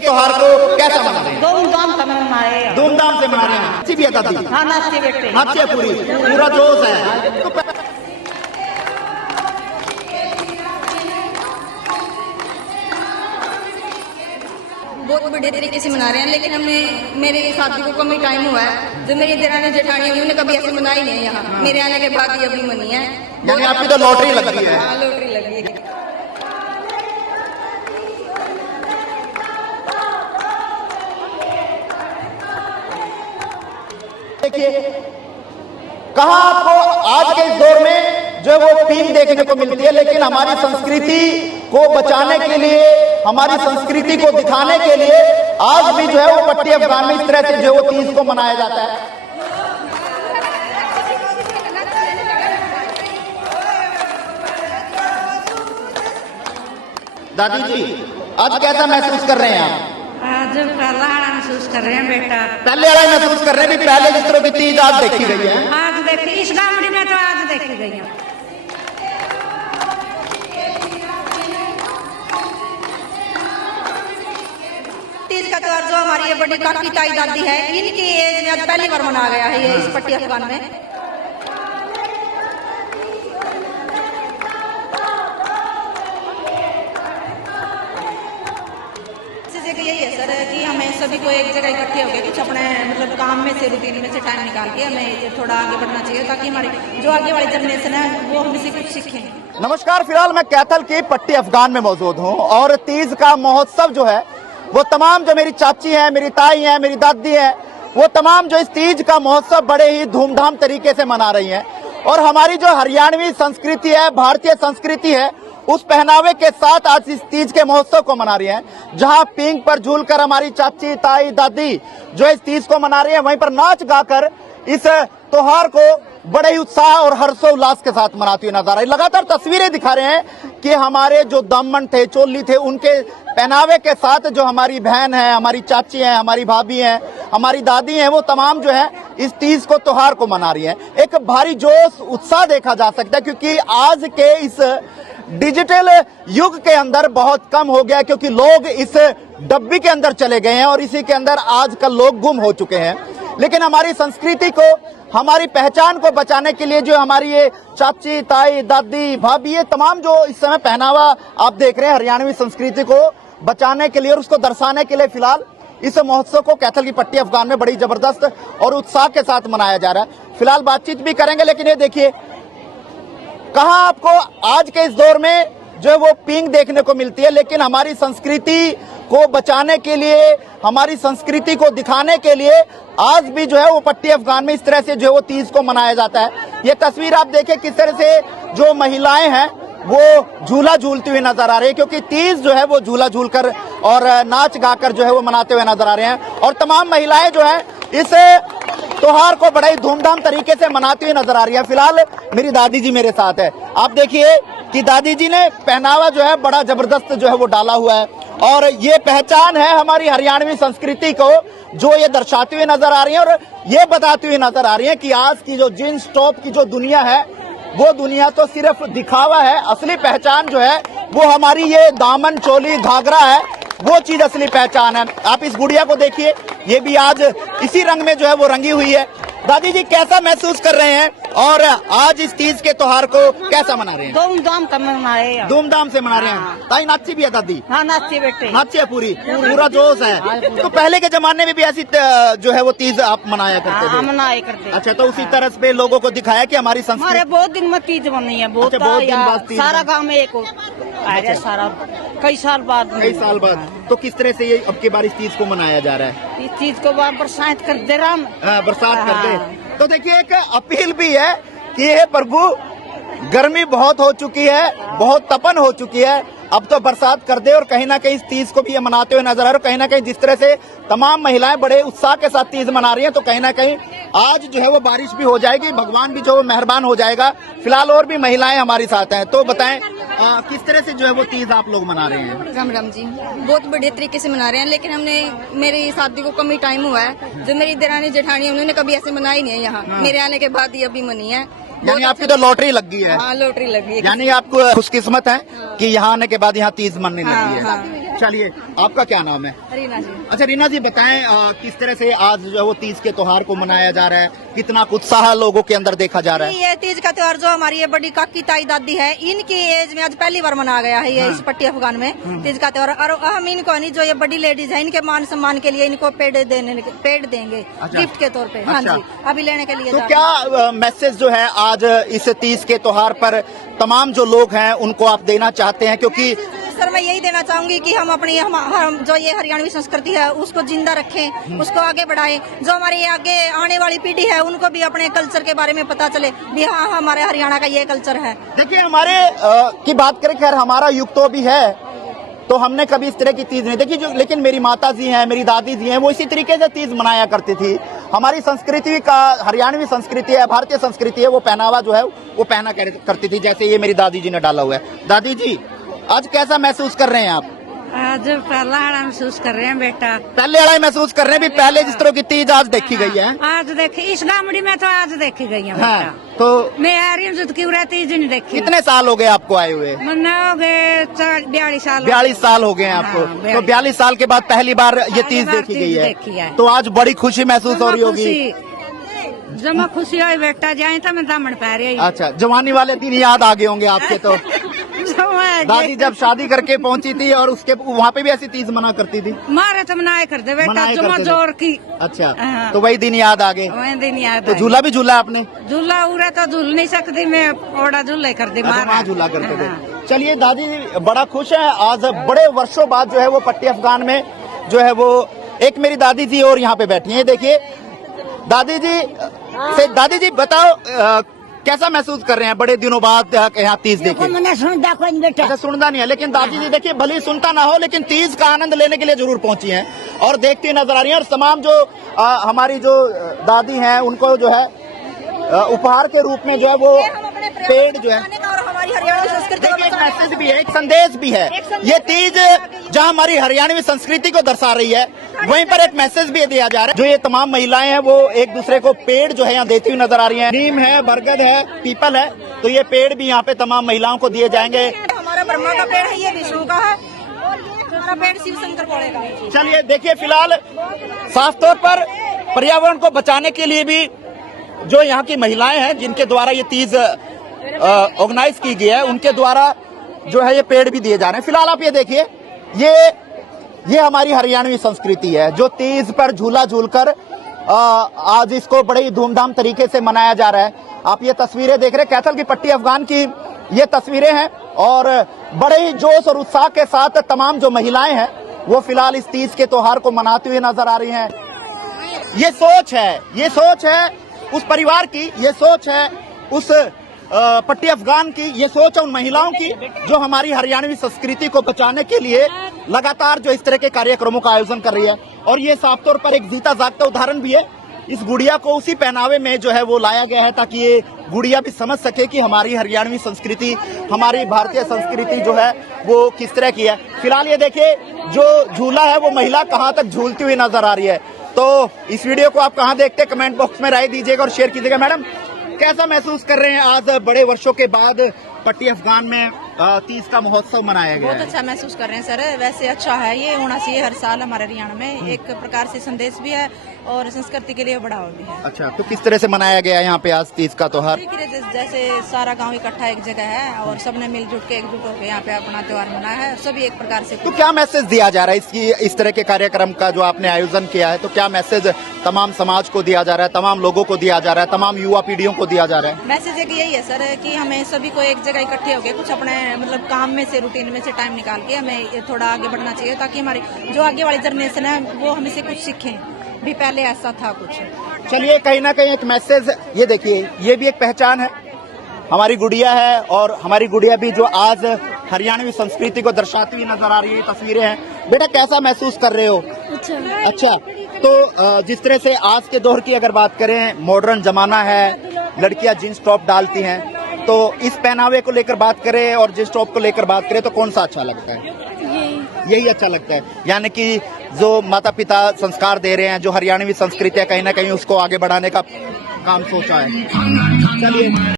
त्योहार को कैसा मना रहे हैं? धूमधाम से मनाए हैं। धूमधाम से मना रहे हैं। अच्छी भी है दादी, हाँ नाचते बेटे अच्छी है, पूरा जोश है। तो बहुत बढ़िया तरीके से मना रहे हैं, लेकिन हमने मेरे शादी को कम ही टाइम हुआ है। जो मेरी देरानी जेठानी है उन्होंने कभी ऐसे मनाई नहीं है यहाँ। मेरे आने के बाद ही अभी मनी है। यानी आपकी तो लॉटरी लगी है। हाँ लॉटरी लगी है। देखिए, कहा आपको आज के इस दौर में जो है वो पींग देखने को मिलती है, लेकिन हमारी संस्कृति को बचाने के लिए, हमारी संस्कृति को दिखाने के लिए आज भी जो है वो पट्टी अफगान में इस तरह से जो है वो तीज को मनाया जाता है। दादी जी, आज कैसा महसूस कर रहे हैं आप? आज पहला महसूस कर रहे हैं बेटा। पहले वाला महसूस कर रहे हैं भी पहले जिस तरह की तीज आज देखी गई है। आज देखी इस गामड़ी में तो आज देखी गई है। तीज का त्योहार जो हमारी ये बड़ी काकी ताई दादी है, इनकी ये आज पहली बार मना गया है ये इस पट्टी अफगान में। यही है सर कि हमें सभी को एक जगह इकट्ठे होकर कुछ अपने मतलब काम में से, रूटीन में से टाइम निकाल के हमें थोड़ा आगे बढ़ना चाहिए, ताकि हमारी जो आगे वाली जनरेशन है वो हमसे कुछ सीखें। नमस्कार, फिलहाल मैं कैथल की पट्टी अफगान में मौजूद हूँ और तीज का महोत्सव जो है वो तमाम जो मेरी चाची हैं, मेरी ताई हैं, मेरी दादी हैं, वो तमाम जो इस तीज का महोत्सव बड़े ही धूमधाम तरीके से मना रही हैं। और हमारी जो हरियाणवी संस्कृति है, भारतीय संस्कृति है, उस पहनावे के साथ आज इस तीज के महोत्सव को मना रही हैं। जहां पींग पर झूलकर हमारी चाची, ताई, दादी जो इस तीज को मना रही हैं, वहीं पर नाच गाकर इस त्योहार को बड़े ही उत्साह और हर्षोल्लास के साथ मनाती हुई नजर आ रही। लगातार तस्वीरें दिखा रहे हैं कि हमारे जो दामन थे, चोली थे, उनके पहनावे के साथ जो हमारी बहन है, हमारी चाची है, हमारी भाभी है, हमारी दादी है, वो तमाम जो है इस तीज को त्योहार को मना रही है। एक भारी जोश, उत्साह देखा जा सकता है, क्योंकि आज के इस डिजिटल युग के अंदर बहुत कम हो गया, क्योंकि लोग इस डब्बी के अंदर चले गए हैं और इसी के अंदर आजकल लोग गुम हो चुके हैं। लेकिन हमारी संस्कृति को, हमारी पहचान को बचाने के लिए जो हमारी ये चाची, ताई, दादी, भाभी, ये तमाम जो इस समय पहनावा आप देख रहे हैं, हरियाणवी संस्कृति को बचाने के लिए और उसको दर्शाने के लिए फिलहाल इस महोत्सव को कैथल की पट्टी अफगान में बड़ी जबरदस्त और उत्साह के साथ मनाया जा रहा है। फिलहाल बातचीत भी करेंगे, लेकिन ये देखिए, कहा आपको आज के इस दौर में जो वो पींग देखने को मिलती है, लेकिन हमारी संस्कृति को बचाने के लिए, हमारी संस्कृति को दिखाने के लिए आज भी जो है वो पट्टी अफगान में इस तरह से जो वो तीज को मनाया जाता है। ये तस्वीर आप देखिए किस तरह से जो महिलाएं हैं वो झूला झूलती हुई नजर आ रही है, क्योंकि तीज जो है वो झूला झूलकर और नाच गाकर जो है वो मनाते हुए नजर आ रहे हैं। और तमाम महिलाएं जो है इस त्योहार को बड़ा ही धूमधाम तरीके से मनाती हुई नजर आ रही है। फिलहाल मेरी दादी जी मेरे साथ है। आप देखिए कि दादी जी ने पहनावा जो है बड़ा जबरदस्त जो है वो डाला हुआ है, और ये पहचान है हमारी हरियाणवी संस्कृति को, जो ये दर्शाती हुई नजर आ रही है और ये बताती हुई नजर आ रही है कि आज की जो जींस टॉप की जो दुनिया है, वो दुनिया तो सिर्फ दिखावा है। असली पहचान जो है वो हमारी ये दामन, चोली, घाघरा है, वो चीज असली पहचान है। आप इस गुड़िया को देखिए, ये भी आज इसी रंग में जो है वो रंगी हुई है। दादी जी, कैसा महसूस कर रहे हैं और आज इस तीज के त्योहार को कैसा मना रहे हैं? धूमधाम से मनाए हैं। धूमधाम से मना रहे हैं। ताई नाची भी है दादी? हाँ नाचते बेटे। नाची है, पूरा जोश है। तो पहले के जमाने में भी ऐसी जो है वो तीज आप मनाया करते थे? मनाया करते। अच्छा, तो उसी तरह पे लोगों को दिखाया कि हमारी संस्कृति। हमारे बहुत दिन में तीज बनी है, बहुत दिन बाद तीज सारा गाँव में एक सारा कई साल बाद। तो किस तरह से ये अब की बार इस तीज को मनाया जा रहा है? इस चीज को बरसात कर दे राम। बरसात कर दे। तो देखिए, एक अपील भी है कि हे प्रभु, गर्मी बहुत हो चुकी है, बहुत तपन हो चुकी है, अब तो बरसात कर दे। और कहीं ना कहीं इस तीज को भी ये मनाते हुए नजर आ रहे हैं। कहीं ना कहीं जिस तरह से तमाम महिलाएं बड़े उत्साह के साथ तीज मना रही हैं, तो कहीं ना कहीं आज जो है वो बारिश भी हो जाएगी, भगवान भी जो है मेहरबान हो जाएगा। फिलहाल और भी महिलाएं हमारे साथ हैं, तो बताएं किस तरह से जो है वो तीज आप लोग मना रहे हैं? राम राम जी, बहुत बढ़िया तरीके से मना रहे हैं, लेकिन हमने मेरी शादी को कम ही टाइम हुआ है। जो मेरी देरानी जेठानी है उन्होंने कभी ऐसे मनाई नहीं है यहाँ। मेरे आने के बाद ही अभी मनी है। यानी आपकी तो लॉटरी लग गई है? हाँ लॉटरी लगी है। यानी आप खुशकिस्मत हैं कि यहाँ आने के बाद यहाँ तीज मनने लगी है। चलिए, आपका क्या नाम है? रीना जी। अच्छा रीना जी बताएं, किस तरह से आज जो है वो तीज के त्योहार को मनाया जा रहा है, कितना उत्साह लोगों के अंदर देखा जा रहा है? ये तीज का त्योहार जो हमारी ये बड़ी काकी ताई दादी है, इनकी एज में आज पहली बार मनाया गया है ये इस पट्टी अफगान में तीज का त्योहार। और हम इनको नहीं, जो ये बड़ी लेडीज है, इनके मान सम्मान के लिए इनको पेड़ देंगे गिफ्ट के तौर पे। हाँ जी, अभी लेने के लिए। तो क्या मैसेज जो है आज इस तीज के त्योहार पर तमाम जो लोग हैं उनको आप देना चाहते हैं? क्योंकि सर मैं यही देना चाहूंगी कि हम अपनी हम जो ये हरियाणवी संस्कृति है उसको जिंदा रखें, उसको आगे बढ़ाएं। जो हमारे आगे आने वाली पीढ़ी है उनको भी अपने कल्चर के बारे में पता चले भी हाँ हमारे हरियाणा का ये कल्चर है। देखिए हमारे की बात करें, खैर हमारा युग तो भी है, तो हमने कभी इस तरह की तीज नहीं देखी जो, लेकिन मेरी माता जी हैं, मेरी दादी जी हैं, वो इसी तरीके से तीज मनाया करती थी। हमारी संस्कृति का, हरियाणवी संस्कृति है, भारतीय संस्कृति है, वो पहनावा जो है वो पहना करती थी, जैसे ये मेरी दादी जी ने डाला हुआ है। दादी जी आज कैसा महसूस कर रहे हैं आप? आज पहला हड़ा महसूस कर रहे हैं बेटा। पहले हड़ा महसूस कर रहे हैं भी, पहले जिस तरह की तीज आज देखी गई है। आज देखी इस गामड़ी में तो आज देखी गई है हाँ, बेटा। तो मैं आ रही हूँ क्यों रहती नहीं देखी। कितने साल हो गए आपको आए हुए? मन्ना हो गए 42 साल। 42 साल हो गए हैं आपको। हाँ, तो 42 साल के बाद पहली बार ये तीज देखी गई है, तो आज बड़ी खुशी महसूस हो रही होगी। जमा खुशी हुई बेटा, जाए तो मैं दामन पा रही। अच्छा, जवानी वाले दिन याद आ गए होंगे आपके तो। दादी जब शादी करके पहुंची थी और उसके वहाँ पे भी ऐसी तीज मना करती थी? मारे तो मनाए करते बेटा, जुमा जोर की। अच्छा, तो वही दिन याद आ गए। वही दिन याद। तो झूला भी झूला आपने? झूला उड़ा तो झूल नहीं सकती मैं, ओड़ा झूला कर दी। वहाँ झूला करते थे। चलिए दादी बड़ा खुश है, आज बड़े वर्षों बाद जो है वो पट्टी अफगान में जो है वो एक मेरी दादी जी और यहाँ पे बैठी है। देखिए दादी जी बताओ कैसा महसूस कर रहे हैं बड़े दिनों बाद यहाँ तीज देखे? मैंने सुनता कोई बेटा। अच्छा सुनता नहीं है, लेकिन दादी जी देखिए भले ही सुनता ना हो लेकिन तीज का आनंद लेने के लिए जरूर पहुंची हैं और देखती नजर आ रही हैं। और तमाम जो हमारी जो दादी हैं उनको जो है उपहार के रूप में जो है वो पेड़ जो है, हमारी हरियाणा संस्कृति देखिए एक मैसेज भी है, एक संदेश भी है। ये तीज जहाँ हमारी हरियाणवी संस्कृति को दर्शा रही है, वहीं पर एक मैसेज भी दिया जा रहा है। जो ये तमाम महिलाएं हैं वो एक दूसरे को पेड़ जो है यहाँ देती हुई नजर आ रही हैं। नीम है, बरगद है, पीपल है, तो ये पेड़ भी यहाँ पे तमाम महिलाओं को दिए जाएंगे। हमारा ब्रह्मा का पेड़ है, ये विष्णु का है, हमारा पेड़ शिव शंकर बोलेगा। चलिए देखिए फिलहाल साफ तौर पर पर्यावरण को बचाने के लिए भी जो यहाँ की महिलाएं हैं जिनके द्वारा ये तीज ऑर्गेनाइज की गई है, उनके द्वारा जो है ये पेड़ भी दिए जा रहे हैं। फिलहाल आप ये देखिए, ये हमारी हरियाणवी संस्कृति है जो तीज पर झूला झूलकर आज इसको बड़े ही धूमधाम तरीके से मनाया जा रहा है। आप ये तस्वीरें देख रहे हैं, कैथल की पट्टी अफगान की ये तस्वीरें हैं और बड़े ही जोश और उत्साह के साथ तमाम जो महिलाएं हैं वो फिलहाल इस तीज के त्योहार को मनाती हुई नजर आ रही हैं। ये सोच है उस परिवार की, ये सोच है उस पट्टी अफगान की, ये सोच है उन महिलाओं की जो हमारी हरियाणवी संस्कृति को बचाने के लिए लगातार जो इस तरह के कार्यक्रमों का आयोजन कर रही है। और ये साफ तौर पर एक जीता जागता उदाहरण भी है। इस गुड़िया को उसी पहनावे में जो है वो लाया गया है ताकि ये गुड़िया भी समझ सके कि हमारी हरियाणवी संस्कृति, हमारी भारतीय संस्कृति जो है वो किस तरह की है। फिलहाल ये देखिए जो झूला है वो महिला कहाँ तक झूलती हुई नजर आ रही है। तो इस वीडियो को आप कहाँ देखते हैं, कमेंट बॉक्स में राय दीजिएगा और शेयर कीजिएगा। मैडम कैसा महसूस कर रहे हैं आज बड़े वर्षों के बाद पट्टी अफगान में तीज का महोत्सव मनाया गया? बहुत अच्छा महसूस कर रहे हैं सर, वैसे अच्छा है, ये होना चाहिए हर साल हमारे हरियाणा में। एक प्रकार से संदेश भी है और संस्कृति के लिए बढ़ावा भी है। अच्छा, तो किस तरह से मनाया गया यहाँ पे आज तीज का त्योहार? जैसे सारा गांव इकट्ठा एक जगह है और सबने मिलजुल के एकजुट होकर यहाँ पे अपना त्योहार मनाया है, सभी एक प्रकार से। तो क्या मैसेज दिया जा रहा है इस तरह के कार्यक्रम का जो आपने आयोजन किया है? तो क्या मैसेज तमाम समाज को दिया जा रहा है, तमाम लोगों को दिया जा रहा है, तमाम युवा पीढ़ियों को दिया जा रहा है? मैसेज एक यही है सर कि हमें सभी को एक जगह इकट्ठे होकर कुछ अपने मतलब काम में से, रूटीन में से टाइम निकाल के हमें थोड़ा आगे बढ़ना चाहिए ताकि हमारी जो आगे वाली जनरेशन है वो हमें से कुछ सीखें भी, पहले ऐसा था कुछ। चलिए कहीं ना कहीं एक मैसेज, ये देखिए ये भी एक पहचान है, हमारी गुड़िया है और हमारी गुड़िया भी जो आज हरियाणवी संस्कृति को दर्शाती हुई नजर आ रही है। तस्वीरें हैं। बेटा कैसा महसूस कर रहे हो? अच्छा, तो जिस तरह से आज के दौर की अगर बात करें, मॉडर्न जमाना है, लड़कियां जींस टॉप डालती हैं, तो इस पहनावे को लेकर बात करें और जींस टॉप को लेकर बात करें तो कौन सा अच्छा लगता है? यही अच्छा लगता है, यानी कि जो माता पिता संस्कार दे रहे हैं, जो हरियाणवी संस्कृति है, कहीं ना कहीं उसको आगे बढ़ाने का काम सोचा है। चलिए।